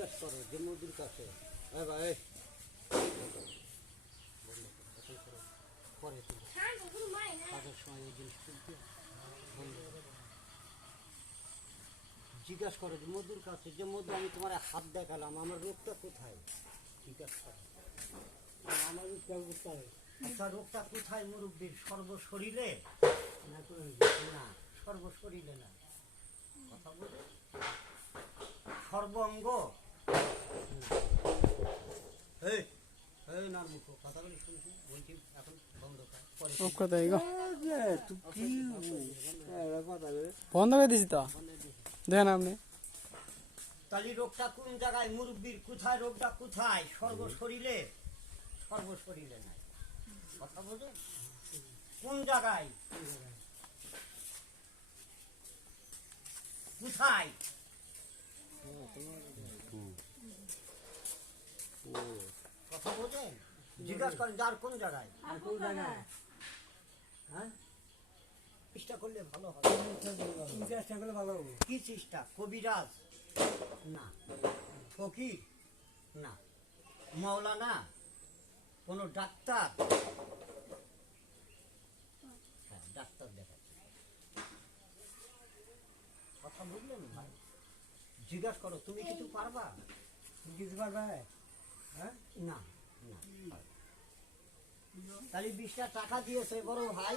জিজ্ঞাসা করো যে মুরগির কাছে ভাই পরে কাজের সময় এই জিনিস তুলতে জিজ্ঞাসা করো যে মধুর কাছে যে মধু আমি তোমার হাত দেখালাম আমার রোগটা কোথায় জিজ্ঞাসা করো আমার রোগটা কোথায় আচ্ছা রোগটা কোথায় মুরব্বীর সর্বশরীরে না সর্বশরীরে না কথা বলে সর্বাঙ্গ না মুখ কথা বলি শুনছি বলছি এখন বন্ধ বন্ধ করে দিছি তো দেখেন আপনি তাহলে রোগটা কোন জায়গায় মুরব্বীর কোথায় রোগটা কোথায় সর্বশরীরে সর্বশরীরে নাই কথা বলছেন কোন জায়গায় কোথায় কথা বলছেন জিজ্ঞাসা করেন যার কোন জায়গায় কোন জায়গায় হ্যাঁ চেষ্টা করলে ভালো হবে চেষ্টা করলে ভালো হবে কি চেষ্টা কবিরাজ না ফকির না মাওলানা কোনো ডাক্তার হ্যাঁ ডাক্তার দেখাচ্ছে কথা বুঝলেন ভাই জিজ্ঞাসা করো তুমি কিছু পারবা কিছু পারবে হ্যাঁ না না তাহলে 20টা টাকা দিয়েছে বড় ভাই